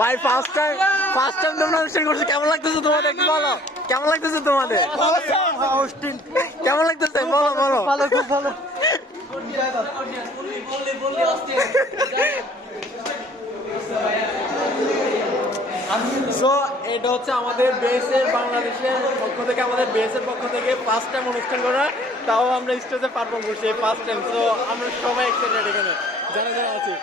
ভাই first time তোমরা অনুষ্ঠান করছো, কেমন লাগতেছে তোমাদের একটু বলো, কেমন লাগতেছে তোমাদের, কেমন লাগতেছে বলো বলো। ভালো, খুব ভালো। সো এটা হচ্ছে আমাদের বেসের বাংলাদেশের পক্ষ থেকে, আমাদের বেসের পক্ষ থেকে ফার্স্ট টাইম অনুষ্ঠান করা, তাও আমরা স্টেজে পারফর্ম করছি এই ফার্স্ট টাইম। সো আমরা সবাই এক্সাইটেড এখানে যারা যারা আছি।